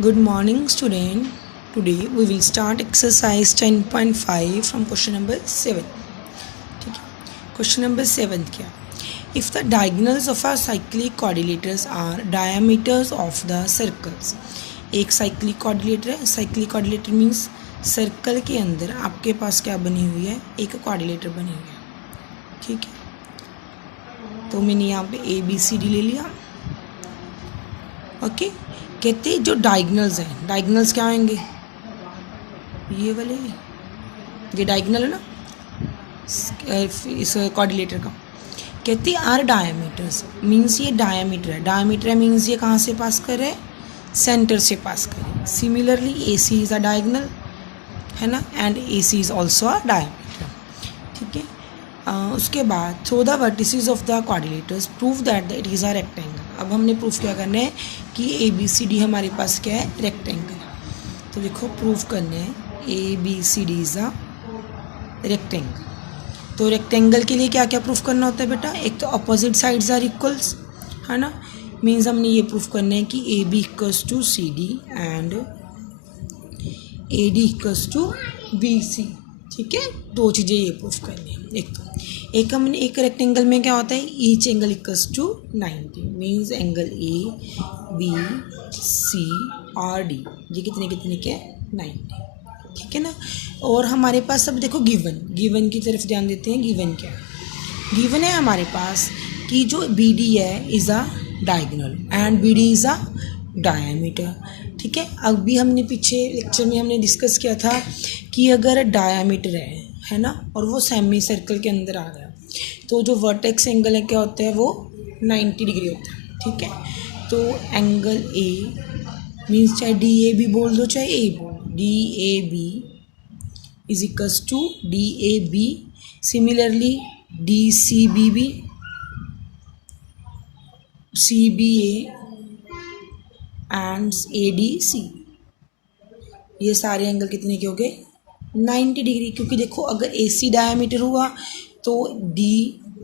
Good morning, student. Today we will start exercise 10.5 from question number 7. ठीक है. Question number 7 क्या? If the diagonals of our cyclic quadrilaters are diameters of the circles. एक cyclic quadrilator है. Cyclic quadrilator means circle के अंदर आपके पास क्या बनी हुई है, एक क्वाड्रिलेटर बनी हुई है. ठीक है. तो मैंने यहाँ पे ABCD ले लिया. ओके. कहते जो डायगनल्स हैं, डायगनल्स क्या होंगे, ये वाले, ये डायगनल है ना इस क्वाड्रिलेटर का. कहते आर डायमीटर्स मीन्स ये डायमीटर है. डायमीटर मीन्स ये कहाँ से पास कर रहे हैं, सेंटर से पास कर रहे हैं. Similarly AC is a diagonal है ना, and AC is also a diameter. ठीक है. उसके बाद through the vertices of the quadrilaterals prove that it is a rectangle. अब हमने प्रूफ क्या करना है कि ABCD हमारे पास क्या है, रेक्टेंगल. तो देखो प्रूफ करना है ABCD इज़ अ रेक्टेंगल. तो रेक्टेंगल के लिए क्या क्या प्रूफ करना होता है बेटा, एक तो अपोजिट साइड्स आर इक्वल्स है ना, मीन्स हमने ये प्रूफ करना है कि AB equals to CD and AD equals to BC. ठीक है. दो चीज़ें ये प्रूफ करनी है. एक हमने एक रेक्टेंगल में क्या होता है, each angle equals to 90 means angle ABC और D ये कितने कितने के 90. ठीक है ना. और हमारे पास सब देखो गिवन की तरफ ध्यान देते हैं. गिवन क्या है, गिवन है हमारे पास कि जो BD है is a diagonal and BD is a diameter. ठीक है. अभी हमने पीछे लेक्चर में हमने डिस्कस किया था कि अगर डायामीटर है ना, और वो सेमी सर्कल के अंदर आ गया तो जो वर्टेक्स एंगल है क्या होता है, वो 90 डिग्री होता है. ठीक है. तो एंगल A मीन्स चाहे DAB बोल दो चाहे A बोल, DAB is equals to DAB. Similarly DCB भी, CBA एंड ADC ये सारे एंगल कितने के हो गए, 90 डिग्री. क्योंकि देखो अगर AC डायमीटर हुआ तो D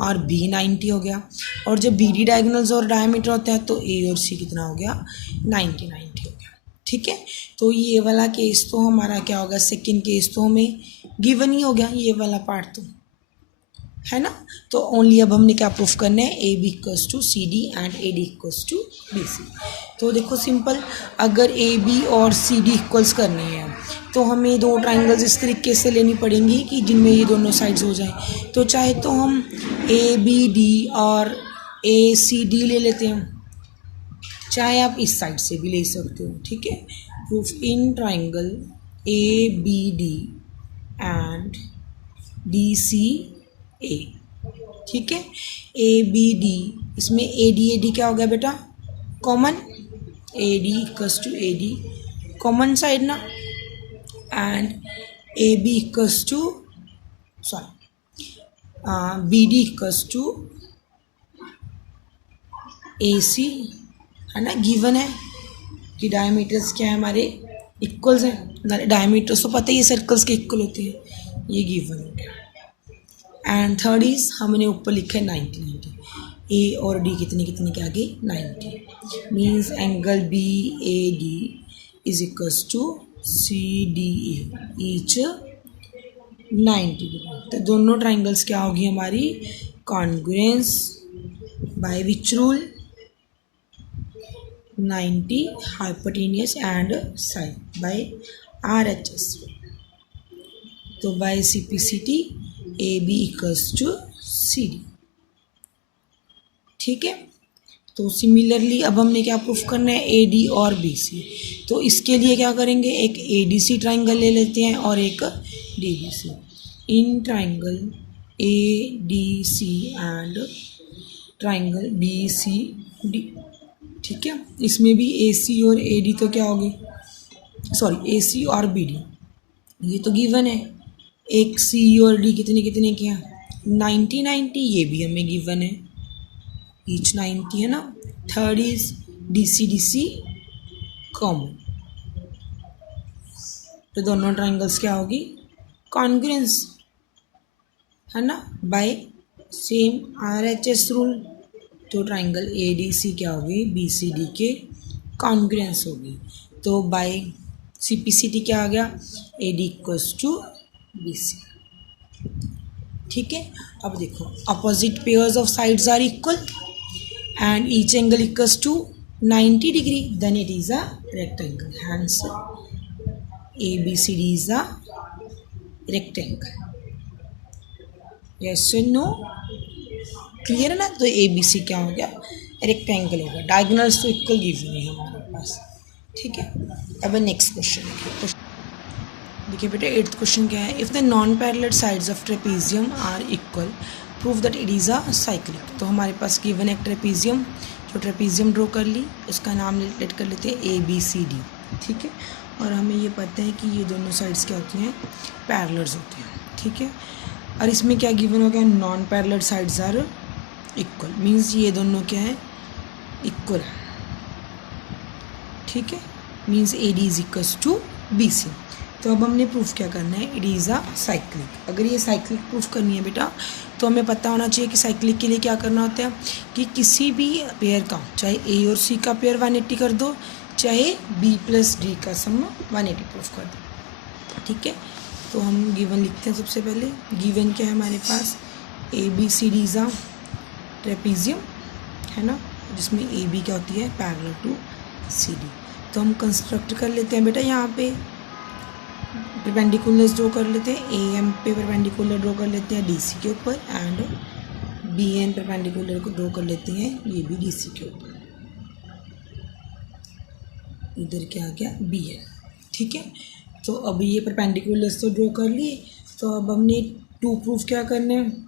और B 90 हो गया, और जब BD डायगोनल्स और डायमीटर होता है तो A और C कितना हो गया, 90 हो गया. ठीक है. तो ये वाला केस तो हमारा क्या होगा, सेकंड केस तो हमें गिवन ही हो गया, ये वाला पार्ट तो है ना. तो ओनली अब हमने क्या प्रूफ करना है, AB equals to CD and AD equals to BC. तो देखो सिंपल, अगर AB और CD इक्वल्स करनी है तो हमें दो ट्राइंगल्स इस तरीके से लेनी पड़ेंगी कि जिनमें ये दोनों साइड्स हो जाएं. तो चाहे तो हम ABD और ACD ले लेते हैं, चाहे आप इस साइड से भी ले सकते हो. ठीक है. Proof in triangle ABD and DCA. ठीक है. ABD इसमें AD क्या हो गया बेटा, common. AD equals to AD common side ना, and AB equals to BD equals to AC है ना. गिवन है कि डायमीटर्स क्या है हमारे, इक्वल्स हैं. डायमीटर्स तो पता ही है सर्कल्स के इक्वल होते हैं, ये गिवन हो गया. एंड थर्ड इज हमने ऊपर लिखा है 90. A और D कितने कितने के आगे 90 means angle BAD is equals to CDA each 90 degree. तो दोनों ट्राइंगल्स क्या होगी हमारी, congruence by which rule, 90 hypotenuse and side by RHS. तो by CPCT AB equals to CD. ठीक है. तो सिमिलरली अब हमने क्या प्रूफ करना है, AD और BC. तो इसके लिए क्या करेंगे, एक ADC ट्राइंगल ले लेते हैं और एक DBC. In triangle ADC and triangle BCD. ठीक है. इसमें भी AC और AD तो क्या होगी, सॉरी AC और BD ये तो गिवन है. एक C और D कितने कितने के हैं, 90 ये भी हमें गिवन है, ईच 90 है ना. Third is DCDC common. तो दोनों ट्राइंगल्स क्या होगी, कॉन्ग्रुएंस है ना, बाय सेम RHS रूल. तो ट्राइंगल ADC क्या होगी, BCD के कॉन्ग्रुएंस होगी. तो बाय CPCT क्या आ गया, AD इक्वल्स टू BC। ठीक है, अब देखो opposite pairs of sides are equal and each angle equals to 90 degree, then it is a rectangle, hence ABCD is a rectangle। yes or no, clear है ना। तो ABC क्या हो गया, रेक्टेंगल होगा। डायगोनल्स तो इक्वल गिवन है हमारे पास। ठीक है, अब नेक्स्ट क्वेश्चन देखिए बेटा, 8th क्वेश्चन क्या है, if the non parallel sides of trapezium are equal prove that it is a cyclic. तो हमारे पास गिवन है ट्रेपीजियम, जो ट्रेपीजियम ड्रॉ कर ली, उसका नाम लेट कर लेते हैं ABCD। ठीक है, और हमें ये पता है कि ये दोनों साइड्स क्या होती हैं, पैरेलल्स होते हैं। ठीक है, और इसमें क्या गिवन हो गया, non parallel sides are equal, means ये दोनों क्या है, इक्वल है। ठीक है, means AD is equals to BC। तो अब हमने प्रूफ क्या करना है, इट इज़ अ साइक्लिक। अगर ये साइक्लिक प्रूफ करनी है बेटा, तो हमें पता होना चाहिए कि साइक्लिक के लिए क्या करना होता है कि किसी भी पेयर का, चाहे A और C का पेयर 180 कर दो, चाहे B + D का सम 180 प्रूफ कर दो। ठीक है, तो हम गिवन लिखते हैं। सबसे पहले गिवन क्या है हमारे पास, ABCD इज अ ट्रेपीजियम, है ना, जिसमें AB क्या होती है, पैरेलल टू CD। तो हम कंस्ट्रक्ट कर लेते हैं बेटा, यहाँ पे परपेंडिकुलर्स ड्रॉ कर लेते हैं। AM पे परपेंडिकुलर ड्रॉ कर लेते हैं DC के ऊपर, एंड BN परपेंडिकुलर को ड्रॉ कर लेते हैं, ये भी DC के ऊपर। इधर क्या आ गया, BN। ठीक है, तो अब ये परपेंडिकुलर्स तो ड्रॉ कर लिए, तो अब हमने 2 प्रूफ क्या करने हैं,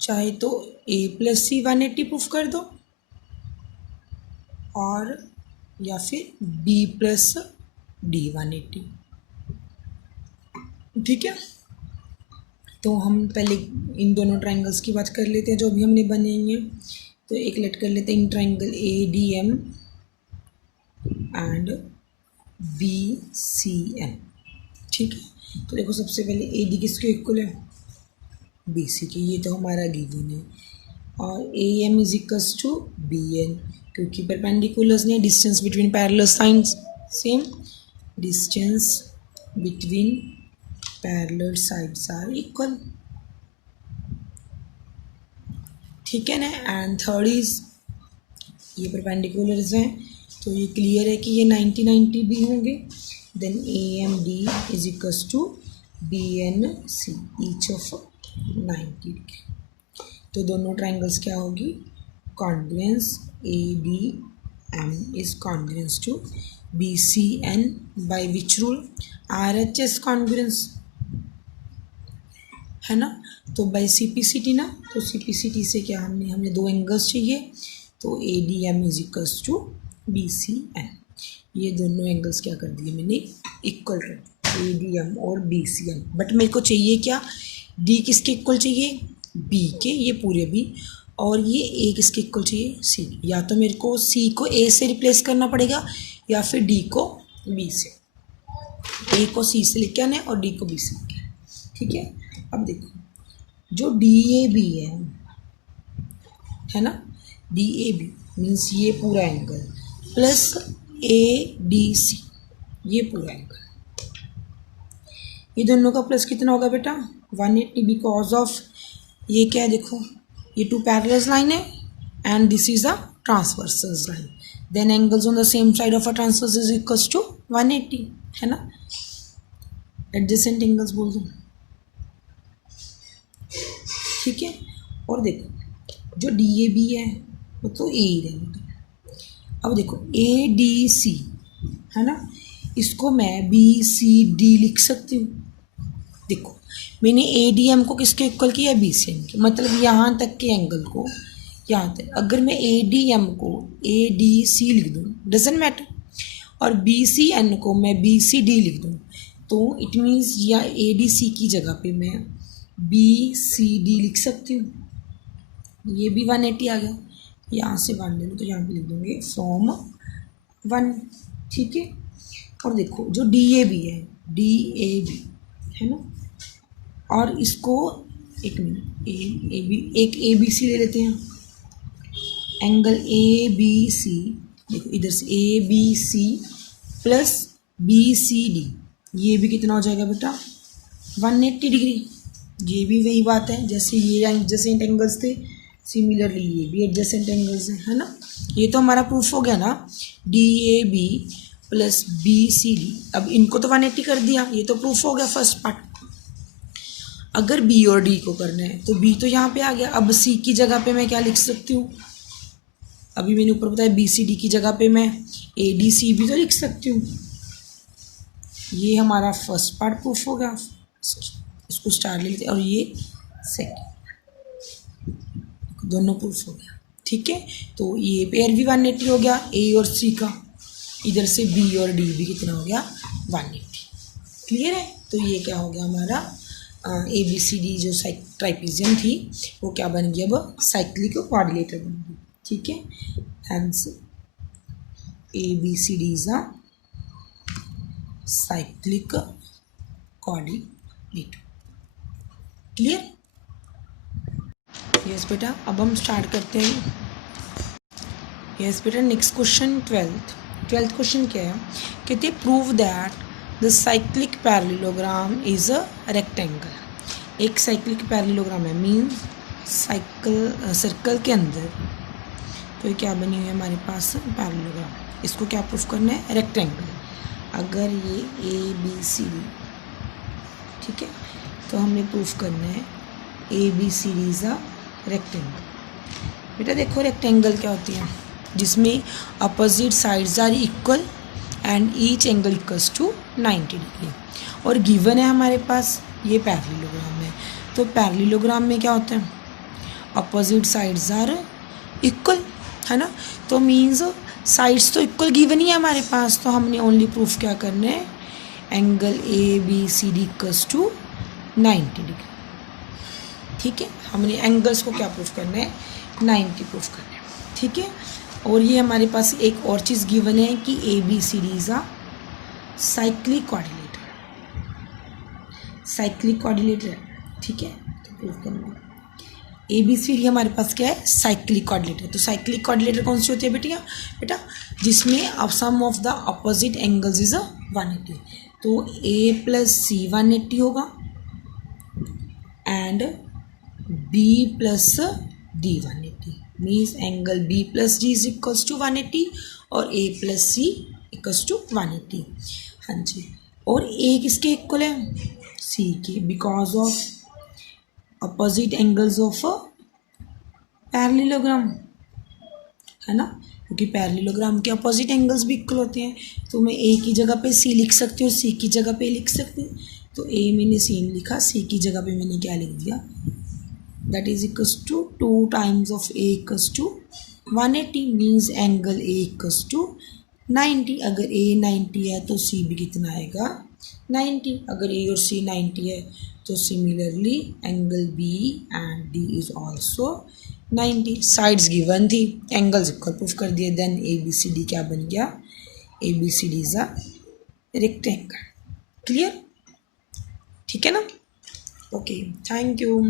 चाहे तो A + C 180 प्रूफ कर दो, और या फिर B + D 180। ठीक है, तो हम पहले इन दोनों ट्राइंगल्स की बात कर लेते हैं जो अभी हमने बनाएंगे। तो एक लेट कर लेते हैं in triangle ADM and BCN। ठीक है, तो देखो सबसे पहले AD किसके इक्वल है, BC के, ये तो हमारा गिवन है। और AM is equals to BN, क्योंकि परपेंडिकुलर्स ने distance between parallel sides same, distance between parallel sides are equal. ठीक है ना, एंड थर्ड इज ये परपेंडिकुलर्स हैं, तो ये क्लियर है कि ये 90-90 भी होंगे। Then AMD is equals to BNC each of 90। तो दोनों ट्राइंगल्स क्या होगी, congruence, ADM is congruence to BCN by which rule, RHS congruence, है ना। तो बाय CPCT ना, तो CPCT से क्या हमें 2 एंगल्स चाहिए, तो ADM is equals to BCN। ये दोनों एंगल्स क्या कर दिए मैंने, इक्वल कर दिए, ADM और BCN। बट मेरे को चाहिए क्या, D किसके इक्वल चाहिए, B के, ये पूरे B, और ये A किसके इक्वल चाहिए, C। या तो मेरे को C को A से रिप्लेस करना पड़ेगा, या फिर D को B से। A को C से लेके आना है और D को B से लेके आना है। ठीक है, अब देखो जो DAB है ना, DAB मीन्स ये पूरा एंगल प्लस ADC ये पूरा एंगल, ये दोनों का प्लस कितना होगा बेटा, 180, बिकॉज ऑफ ये क्या है, देखो ये 2 पैरेलल लाइन है and this is a transversal line, then angles on the same side of a transversal is equals to 180, है ना। एडजेसेंट एंगल्स बोल दूँ, ठीक है। और देखो जो DAB है वो तो A ही रहेगा। अब देखो ADC है ना, इसको मैं BCD लिख सकती हूँ। देखो मैंने ADM को किसके इक्वल किया, BCM के, मतलब यहाँ तक के एंगल को, यहाँ तक अगर मैं ADM को ADC लिख दूँ डजेंट मैटर, और BCN को मैं BCD लिख दूँ, तो इट मीन्स या ADC की जगह पे मैं BCD लिख सकती हूँ। ये भी 180 आ गया, यहाँ से 1 ले लो तो यहाँ पे लिख दूँगे फ्रॉम 1, ठीक है। और देखो जो DAB है, DAB है ना, और इसको एक मिनट एक ABC ले लेते हैं, एंगल ABC देखो इधर से A B C plus B C D, ये भी कितना हो जाएगा बेटा 180 डिग्री। ये भी वही बात है, जैसे ये एडजेसेंट एंगल्स थे सिमिलरली ये भी एडजेसेंट एंगल्स हैं, है ना। ये तो हमारा प्रूफ हो गया ना, D A B plus B C D. अब इनको तो 180 कर दिया, ये तो प्रूफ हो गया फर्स्ट पार्ट। अगर बी और डी को करना है तो बी तो यहाँ पे आ गया, अब सी की जगह पे मैं क्या लिख सकती हूँ, अभी मैंने ऊपर बताया बी सी डी की जगह पे मैं ए डी सी भी तो लिख सकती हूँ। ये हमारा फर्स्ट पार्ट प्रूफ हो गया, इसको स्टार ले लेते और ये सेकंड, दोनों प्रूफ हो गया। ठीक है, तो ये पेयर भी 180 हो गया ए और सी का, इधर से बी और डी भी कितना हो गया 180। क्लियर है, तो ये क्या हो गया हमारा ए बी सी डी जो ट्राइपीजियम थी वो क्या बन गया, अब साइक्लिक कोऑर्डिनेटर बन गई। ठीक है, hence A B C D is a cyclic quadrilateral. Clear, yes बेटा, अब हम स्टार्ट करते हैं। यस बेटा, नेक्स्ट क्वेश्चन 12th क्वेश्चन क्या है, कहते prove that the cyclic parallelogram is a rectangle. एक साइक्लिक पैरेललोग्राम है, मीन्स सर्कल के अंदर तो ये क्या बनी हुई है हमारे पास पैरेललोग्राम, इसको क्या प्रूफ करना है, रेक्टेंगल। अगर ये ए बी सी डी, ठीक है, तो हमें प्रूफ करना है A B C D is a rectangle. बेटा देखो रेक्टेंगल क्या होती है, जिसमें opposite sides are equal and each angle equals to 90 degree. और गिवन है हमारे पास ये पैरेललोग्राम है, तो पैरेललोग्राम में क्या होता है, अपोजिट साइड्स आर इक्वल, है ना। तो मीन्स साइड्स तो इक्वल गिवन ही है हमारे पास, तो हमने ओनली प्रूफ क्या करना है, angle A B C D equals to 90 degree. ठीक है, हमने एंगल्स को क्या प्रूफ करना है, 90 प्रूफ करना है। ठीक है, और ये हमारे पास एक और चीज़ गिवन है कि A B C D is a cyclic quadrilateral, cyclic quadrilateral है। ठीक है, तो प्रूफ करना है ए बी सी डी हमारे पास क्या है, साइक्लिक कोऑर्डिनेटर। तो साइक्लिक कोऑर्डिनेटर कौन सी होती है बेटा जिसमें sum of the opposite angles is 180। तो ए प्लस सी 180 होगा and B plus D 180, means angle B plus D is equals to 180 और A plus C equals to 180। हाँ जी, और ए किसके इक्वल है, सी के, because of opposite angles of parallelogram, है ना, क्योंकि पैरेललोग्राम के अपोजिट एंगल्स भी इक्वल होते हैं। तो मैं ए की जगह पे सी लिख सकती हूँ, सी की जगह पे लिख सकती हूँ। तो ए मैंने सी लिखा, सी की जगह पे मैंने क्या लिख दिया, that is equals to 2 times of A equals to 180, means angle A equals to 90। अगर ए 90 है तो सी भी कितना आएगा 90। अगर ए और सी 90 है तो similarly angle B and D is also 90। Sides given थी, एंगल्स इक्वल प्रूफ कर दिए, then A B C D क्या बन गया, A B C D is a rectangle. Clear, ठीक है ना। Okay, thank you.